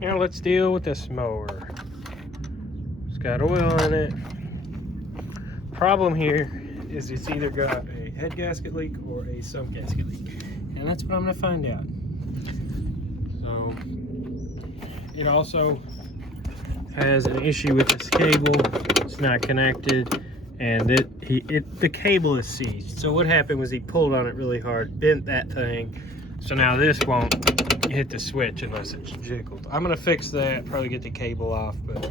Now let's deal with this mower. It's got oil in it. Problem here is it's either got a head gasket leak or a sump gasket leak. And that's what I'm gonna find out. So, it also has an issue with this cable. It's not connected, and the cable is seized. So what happened was he pulled on it really hard, bent that thing. So now this won't hit the switch unless it's jiggled. I'm gonna fix that, probably get the cable off, but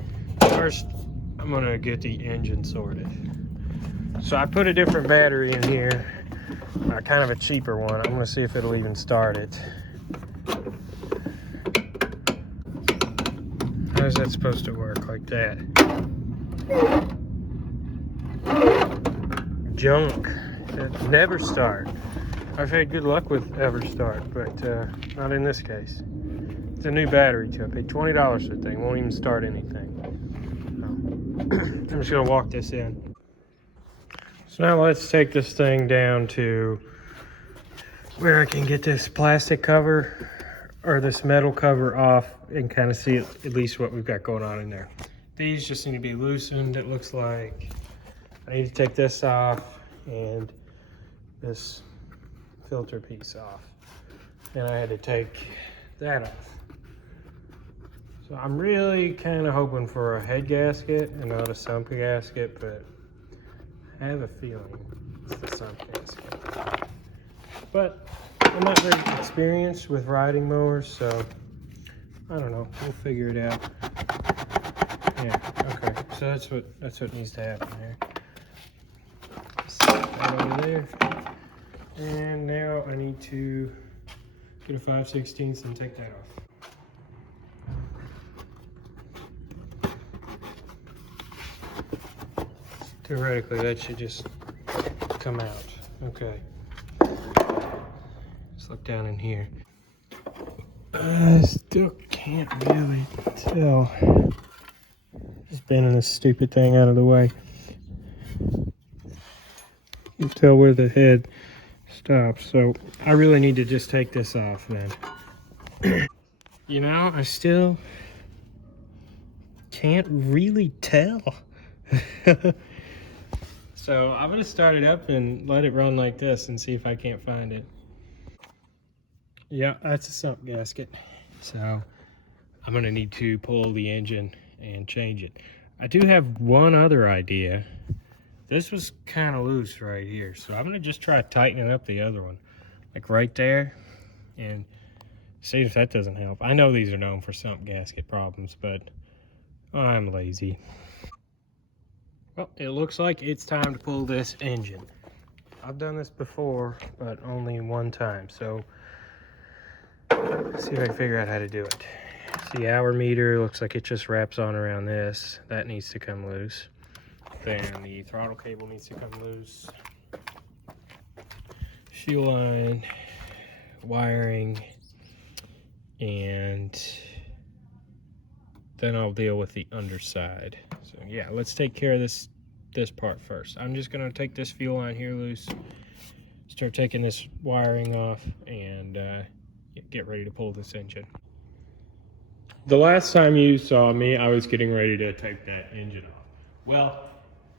first I'm gonna get the engine sorted. So I put a different battery in here, kind of a cheaper one. I'm gonna see if it'll even start it. How's that supposed to work? Like that? Junk. It never start. I've had good luck with ever start, but not in this case. It's a new battery too. I paid $20 for the thing. Won't even start anything. I'm just gonna walk this in. So now let's take this thing down to where I can get this plastic cover or this metal cover off and kind of see at least what we've got going on in there. These just need to be loosened. It looks like I need to take this off and this filter piece off. And I had to take that off. So I'm really kind of hoping for a head gasket and not a sump gasket, but I have a feeling it's the sump gasket. But I'm not very experienced with riding mowers, so I don't know. We'll figure it out. Yeah, okay. So that's what needs to happen there. Set that over there. And now I need to get a 5/16 and take that off. Theoretically, that should just come out. Okay. Let's look down in here. I still can't really tell. Just bending this stupid thing out of the way. You can tell where the head stops. So I really need to just take this off, man. You know, I still can't really tell. So I'm gonna start it up and let it run like this and see if I can't find it. Yeah, that's a sump gasket. So I'm gonna need to pull the engine and change it. I do have one other idea. This was kind of loose right here. So I'm gonna just try tightening up the other one. Like right there. And see if that doesn't help. I know these are known for sump gasket problems, but I'm lazy. Well, it looks like it's time to pull this engine. I've done this before, but only one time. So let's see if I can figure out how to do it. See, hour meter looks like it just wraps on around this. That needs to come loose. Then the throttle cable needs to come loose. Fuel line, wiring, and then I'll deal with the underside. So yeah, let's take care of this part first. I'm just gonna take this fuel line here loose, start taking this wiring off, and get ready to pull this engine. The last time you saw me, I was getting ready to take that engine off. Well,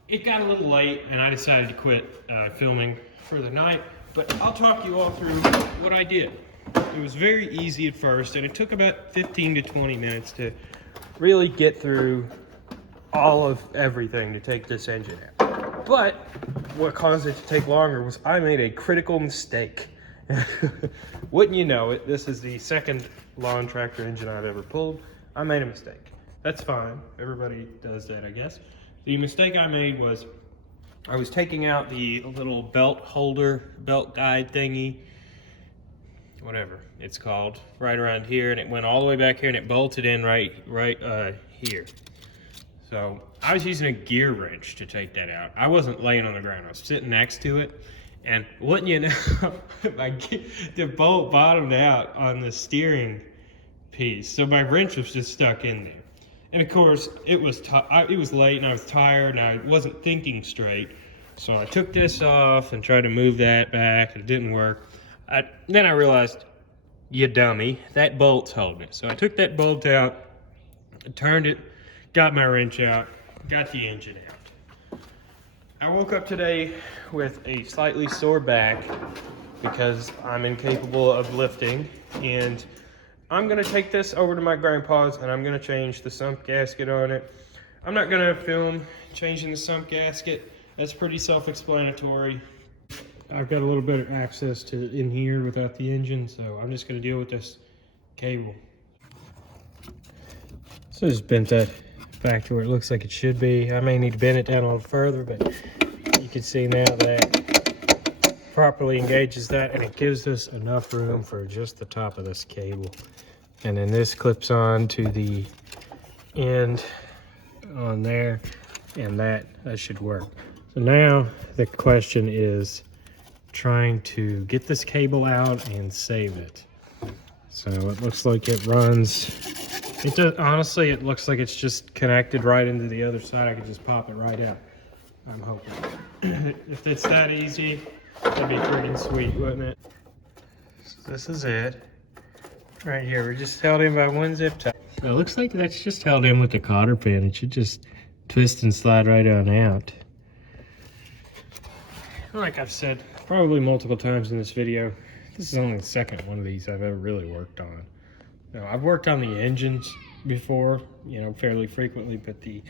it got a little late and I decided to quit filming for the night, but I'll talk you all through what I did. It was very easy at first, and it took about 15 to 20 minutes to really get through all of everything to take this engine out. But what caused it to take longer was I made a critical mistake. Wouldn't you know it, this is the second lawn tractor engine I've ever pulled. I made a mistake. That's fine. Everybody does that, I guess. The mistake I made was I was taking out the little belt holder, belt guide thingy, whatever it's called, right around here, and it went all the way back here and it bolted in right here. So I was using a gear wrench to take that out. I wasn't laying on the ground, I was sitting next to it, and wouldn't you know, the bolt bottomed out on the steering piece, so my wrench was just stuck in there. And of course, it was late and I was tired and I wasn't thinking straight, so I took this off and tried to move that back, and it didn't work. Then I realized You dummy, that bolt's holding it. So I took that bolt out, turned it, got my wrench out, got the engine out. I woke up today with a slightly sore back because I'm incapable of lifting, and I'm gonna take this over to my grandpa's and I'm gonna change the sump gasket on it. I'm not gonna film changing the sump gasket. That's pretty self-explanatory. I've got a little bit of access to in here without the engine, so I'm just gonna deal with this cable. So I just bent that back to where it looks like it should be. I may need to bend it down a little further, but you can see now that properly engages that, and it gives us enough room for just the top of this cable. And then this clips on to the end on there, and that should work. So now the question is trying to get this cable out and save it. So it looks like it runs. It does, honestly, it looks like it's just connected right into the other side. I could just pop it right out. I'm hoping. If it's that easy, that'd be freaking sweet, wouldn't it? So this is it. Right here, we're just held in by one zip tie. It looks like that's just held in with the cotter pin. It should just twist and slide right on out. Like I've said probably multiple times in this video, this is only the second one of these I've ever really worked on. Now, I've worked on the engines before, you know, fairly frequently, but the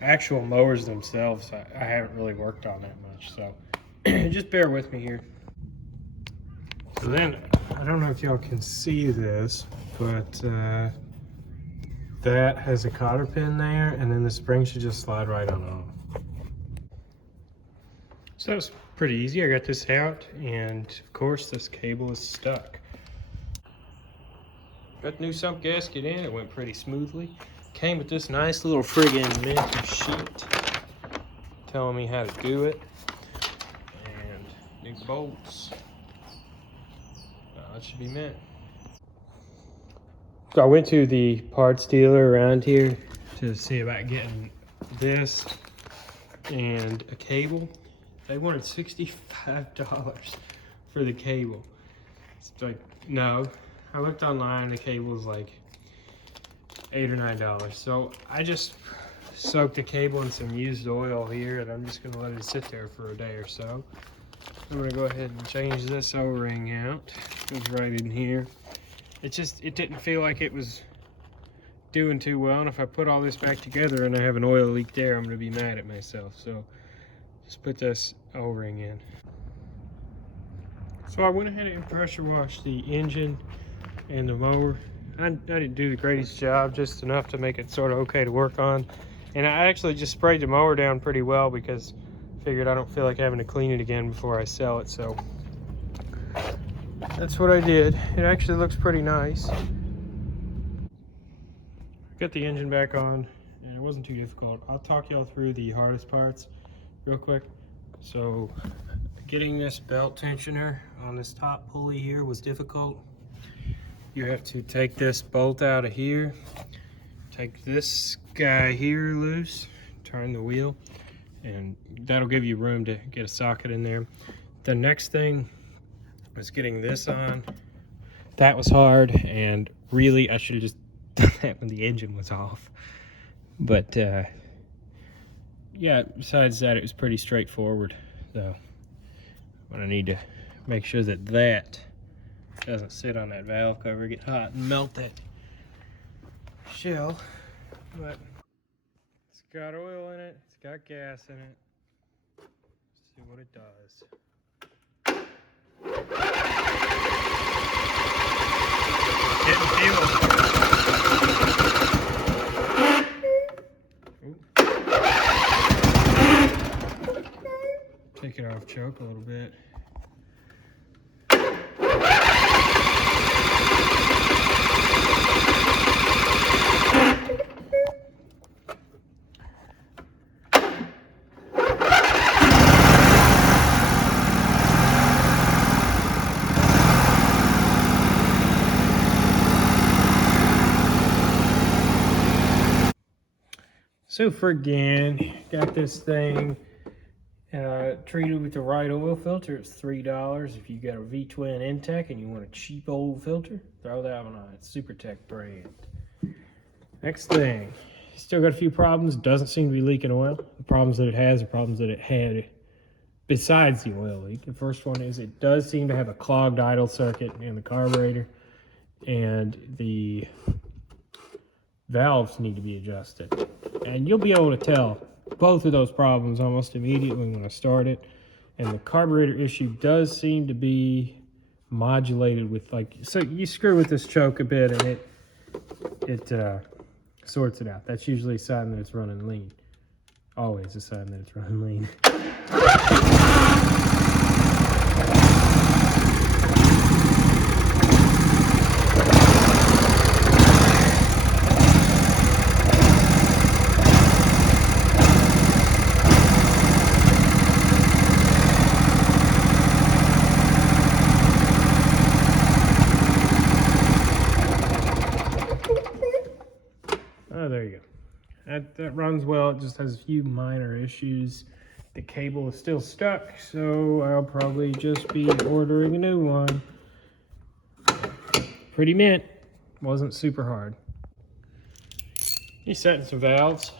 actual mowers themselves, I haven't really worked on that much. So just bear with me here. So then, I don't know if y'all can see this, but that has a cotter pin there, and then the spring should just slide right on off. So that was pretty easy. I got this out, and of course this cable is stuck. Got the new sump gasket in. It went pretty smoothly. Came with this nice little friggin' mint sheet telling me how to do it. And new bolts. That should be mint. So I went to the parts dealer around here to see about getting this and a cable. They wanted $65 for the cable. It's like, no. I looked online, the cable is like $8 or $9. So I just soaked the cable in some used oil here, and I'm just gonna let it sit there for a day or so. I'm gonna go ahead and change this O-ring out. It was right in here. It didn't feel like it was doing too well, and if I put all this back together and I have an oil leak there, I'm gonna be mad at myself. So just put this O-ring in. So I went ahead and pressure washed the engine and the mower. I didn't do the greatest job, just enough to make it sort of okay to work on. And I actually just sprayed the mower down pretty well because I figured I don't feel like having to clean it again before I sell it. So that's what I did. It actually looks pretty nice. Got the engine back on, and it wasn't too difficult. I'll talk y'all through the hardest parts real quick. So getting this belt tensioner on this top pulley here was difficult. You have to take this bolt out of here, take this guy here loose, turn the wheel, and that'll give you room to get a socket in there. The next thing was getting this on. That was hard, and really I should have just done that when the engine was off. But yeah, besides that, it was pretty straightforward. So I'm gonna need to make sure that that doesn't sit on that valve cover, get hot and melt that shell. But it's got oil in it, it's got gas in it. Let's see what it does. Getting fuel. Take it off choke a little bit. So friggin' got this thing Treated with the right oil filter, it's $3. If you got a V-twin intake and you want a cheap old filter, throw that one on. It's Super Tech brand. Next thing, still got a few problems. Doesn't seem to be leaking oil. The problems that it has are problems that it had besides the oil leak. The first one is it does seem to have a clogged idle circuit in the carburetor, and the valves need to be adjusted. And you'll be able to tell both of those problems almost immediately when I start it. And the carburetor issue does seem to be modulated with, like, so you screw with this choke a bit and it sorts it out. That's usually a sign that it's running lean. Always a sign that it's running lean. Oh, there you go. That runs well. It just has a few minor issues. The cable is still stuck, so I'll probably just be ordering a new one. Pretty mint. Wasn't super hard. He's setting some valves.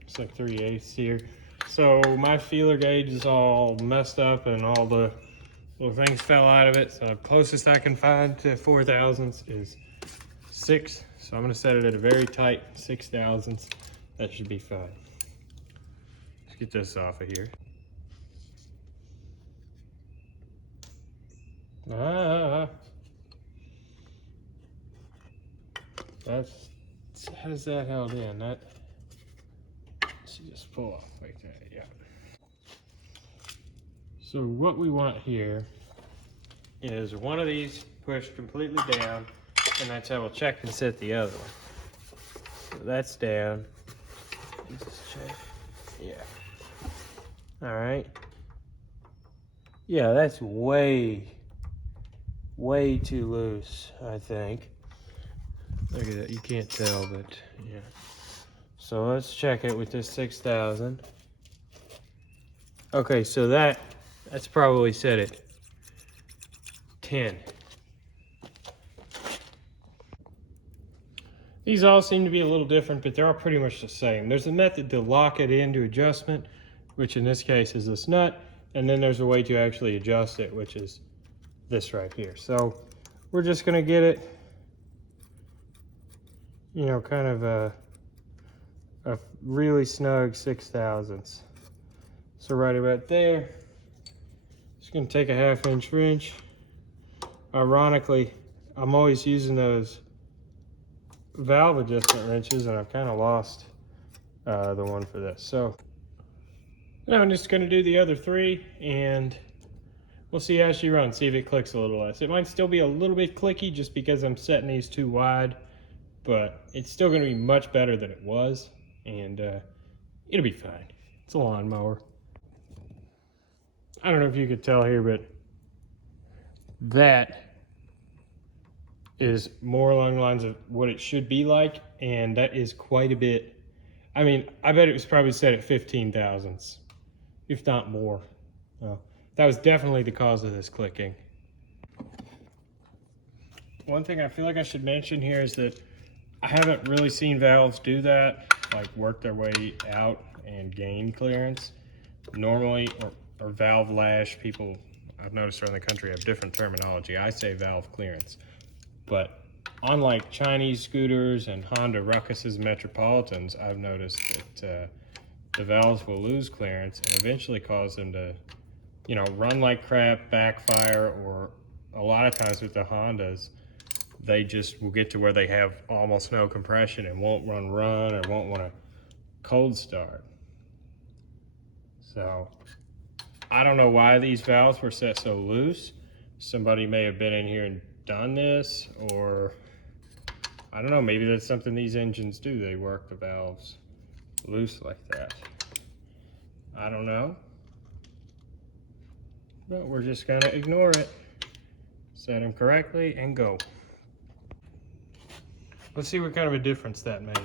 It's like 3/8 here. So my feeler gauge is all messed up and all the little things fell out of it. So the closest I can find to 4 thousandths is 6. So I'm going to set it at a very tight 6 thousandths. That should be fine. Let's get this off of here. How does that held in? That should just pull off like that, yeah. So what we want here is one of these pushed completely down, and that's how we'll check and set the other one. So that's down. Just check. Yeah. All right. Yeah, that's way too loose, I think. Look at that, you can't tell, but yeah. So let's check it with this 6,000. Okay, so that's probably set at 10. These all seem to be a little different, but they're all pretty much the same. There's a method to lock it into adjustment, which in this case is this nut, and then there's a way to actually adjust it, which is this right here. So we're just gonna get it, you know, kind of a really snug 6 thousandths. So right about there, just gonna take a 1/2 inch wrench. Ironically, I'm always using those valve adjustment wrenches, and I've kind of lost the one for this. So now I'm just gonna do the other 3, and we'll see how she runs, see if it clicks a little less. It might still be a little bit clicky just because I'm setting these too wide, but it's still gonna be much better than it was, and it'll be fine. It's a lawnmower. I don't know if you could tell here, but that is more along the lines of what it should be like, and that is quite a bit. I mean, I bet it was probably set at 15 thousandths, if not more. That was definitely the cause of this clicking. One thing I feel like I should mention here is that I haven't really seen valves do that, like work their way out and gain clearance. Normally, or valve lash, people I've noticed around the country have different terminology. I say valve clearance. But unlike Chinese scooters and Honda Ruckuses, Metropolitans, I've noticed that the valves will lose clearance and eventually cause them to, you know, run like crap, backfire, or a lot of times with the Hondas, they just will get to where they have almost no compression and won't run or won't want to cold start. So I don't know why these valves were set so loose. Somebody may have been in here and done this, or I don't know, maybe that's something these engines do. They work the valves loose like that. I don't know. But we're just gonna ignore it. Set them correctly and go. Let's see what kind of a difference that made.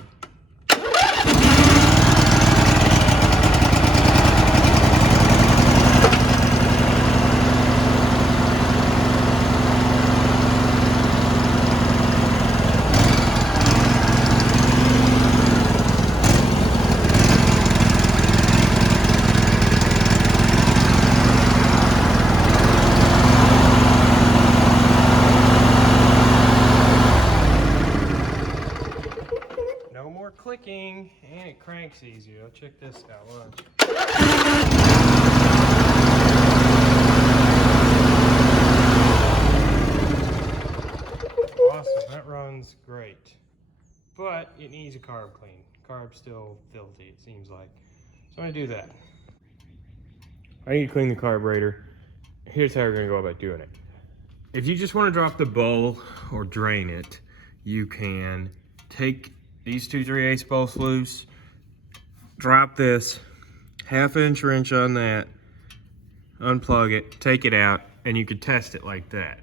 clicking, and it cranks easier. I'll check this out. Watch. Awesome, that runs great. But it needs a carb clean. Carb's still filthy, it seems like. So I'm gonna do that. I need to clean the carburetor. Here's how we're gonna go about doing it. If you just want to drop the bowl or drain it, you can take these 2 3/8 bolts loose, drop this 1/2 inch wrench on that, unplug it, take it out, and you could test it like that.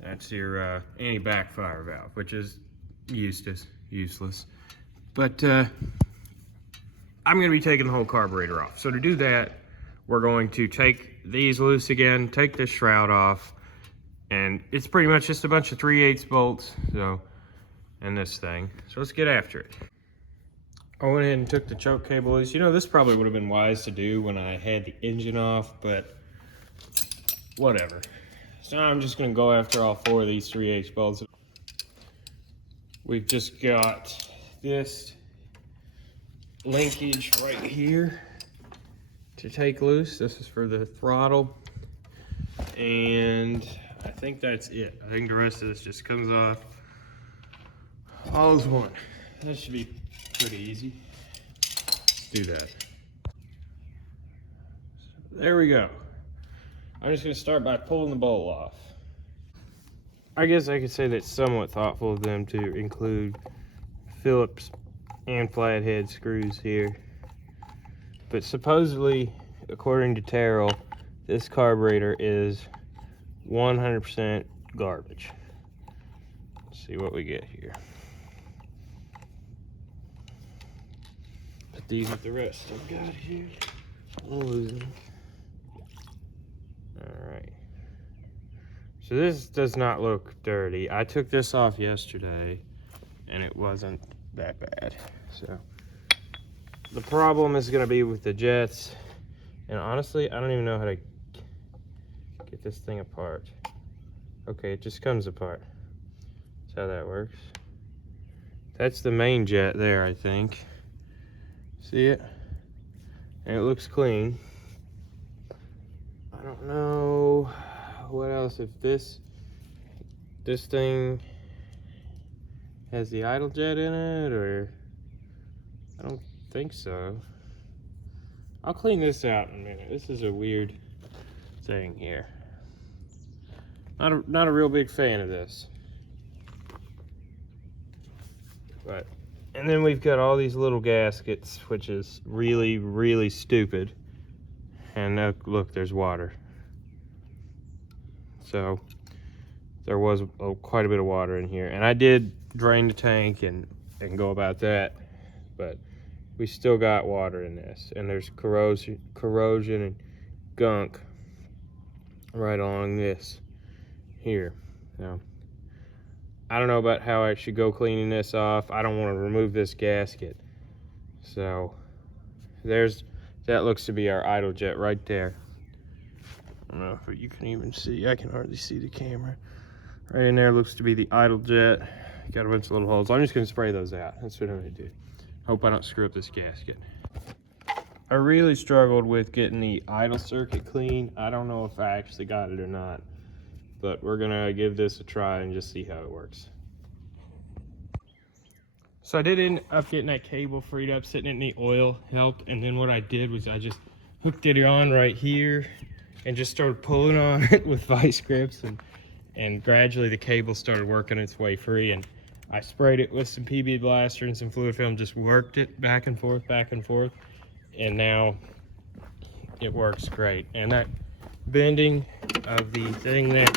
That's your anti-backfire valve, which is useless. But I'm going to be taking the whole carburetor off. So to do that, we're going to take these loose again, take this shroud off, and it's pretty much just a bunch of 3/8 bolts, and this thing. So let's get after it. I went ahead and took the choke cable loose. You know, this probably would have been wise to do when I had the engine off, but whatever. So now I'm just going to go after all 4 of these 3/8 bolts. We've just got this linkage right here to take loose. This is for the throttle, and I think that's it. I think the rest of this just comes off all as one. That should be pretty easy. Let's do that. So there we go. I'm just going to start by pulling the bowl off. I guess I could say that's somewhat thoughtful of them to include Phillips and flathead screws here. But supposedly, according to Terrell, this carburetor is 100% garbage. Let's see what we get here. Put these with the rest I've got here. I'll lose them. Alright. So this does not look dirty. I took this off yesterday and it wasn't that bad. So the problem is going to be with the jets. And honestly, I don't even know how to get this thing apart. Okay, it just comes apart. That's how that works. That's the main jet there, I think. See it? And it looks clean. I don't know what else, if this thing has the idle jet in it, or I don't think so. I'll clean this out in a minute. This is a weird thing here. Not a real big fan of this. But, and then we've got all these little gaskets, which is really, really stupid. And look, there's water. So there was quite a bit of water in here, and I did drain the tank and go about that, but we still got water in this, and there's corrosion and gunk right along this here. Now, I don't know about how I should go cleaning this off. I don't want to remove this gasket. So that looks to be our idle jet right there. I don't know if you can even see. I can hardly see the camera. Right in there looks to be the idle jet. Got a bunch of little holes. I'm just going to spray those out. That's what I'm going to do. Hope I don't screw up this gasket. I really struggled with getting the idle circuit clean. I don't know if I actually got it or not, but we're going to give this a try and just see how it works. So I did end up getting that cable freed up, sitting in the oil helped, and then what I did was I just hooked it on right here and just started pulling on it with vice grips, and gradually the cable started working its way free, and I sprayed it with some PB Blaster and some fluid film, just worked it back and forth, and now it works great. And that bending of the thing there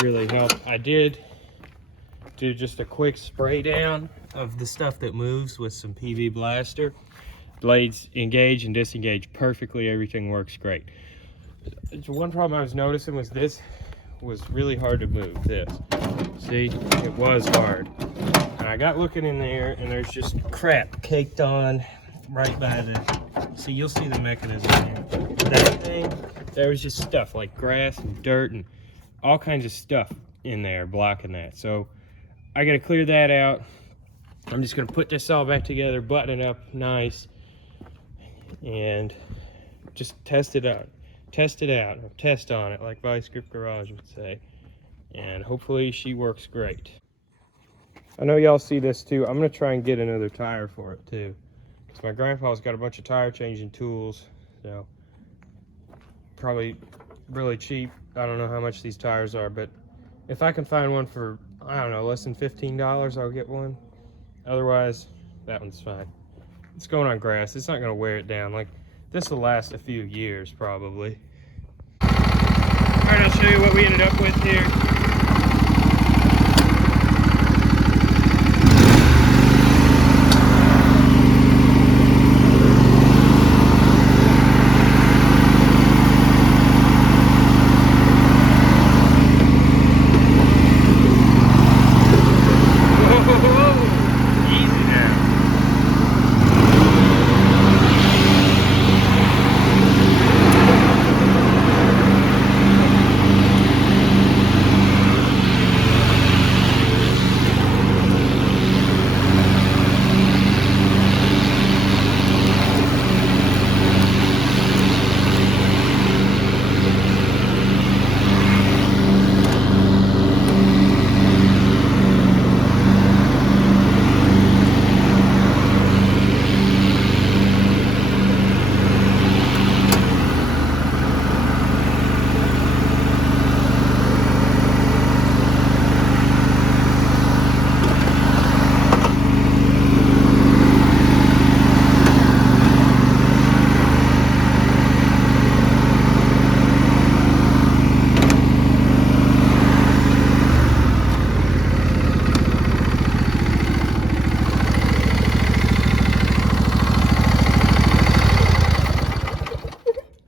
really helped. I did do just a quick spray down of the stuff that moves with some PB Blaster. Blades engage and disengage perfectly, everything works great. One problem I was noticing was this was really hard to move. This, see, it was hard. And I got looking in there, and there's just crap caked on right by the. See, you'll see the mechanism here. That thing, there was just stuff like grass and dirt and all kinds of stuff in there blocking that. So I got to clear that out. I'm just gonna put this all back together, button it up nice, and just test it out. Test it out, or test on it, like Vice Grip Garage would say. And hopefully she works great. I know y'all see this too. I'm gonna try and get another tire for it too, because my grandpa's got a bunch of tire changing tools, so probably really cheap. I don't know how much these tires are, but if I can find one for, I don't know, less than $15, I'll get one. Otherwise, that one's fine. It's going on grass. It's not gonna wear it down. Like, this will last a few years probably. All right, I'll show you what we ended up with here.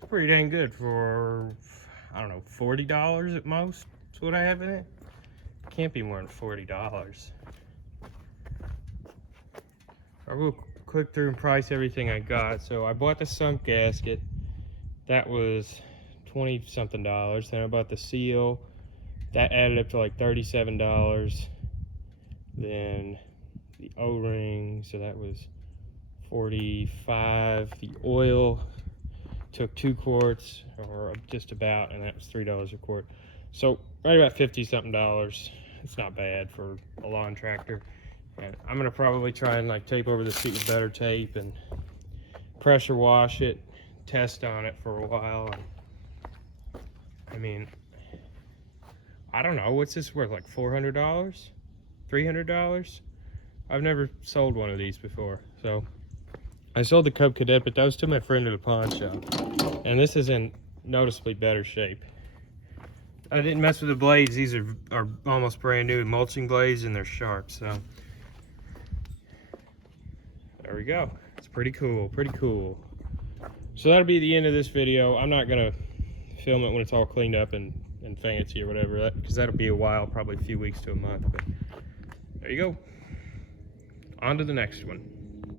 Pretty dang good for, I don't know, $40 at most. That's what I have in it. Can't be more than $40. I will click through and price everything I got. So I bought the Sump gasket. That was 20 something dollars. Then I bought the seal. That added up to like $37. Then the O-ring, so that was $45. The oil took 2 quarts, or just about, and that was $3 a quart. So right about 50 something dollars. It's not bad for a lawn tractor. And I'm gonna probably try and like tape over the seat with better tape and pressure wash it, test on it for a while. And, I mean, I don't know, what's this worth, like $400? $300? I've never sold one of these before. So I sold the Cub Cadet, but that was to my friend at a pawn shop. And this is in noticeably better shape. I didn't mess with the blades. These are almost brand new mulching blades, and they're sharp, so. There we go. It's pretty cool, pretty cool. So that'll be the end of this video. I'm not gonna film it when it's all cleaned up and fancy or whatever, because that'll be a while, probably a few weeks to a month, but there you go. On to the next one.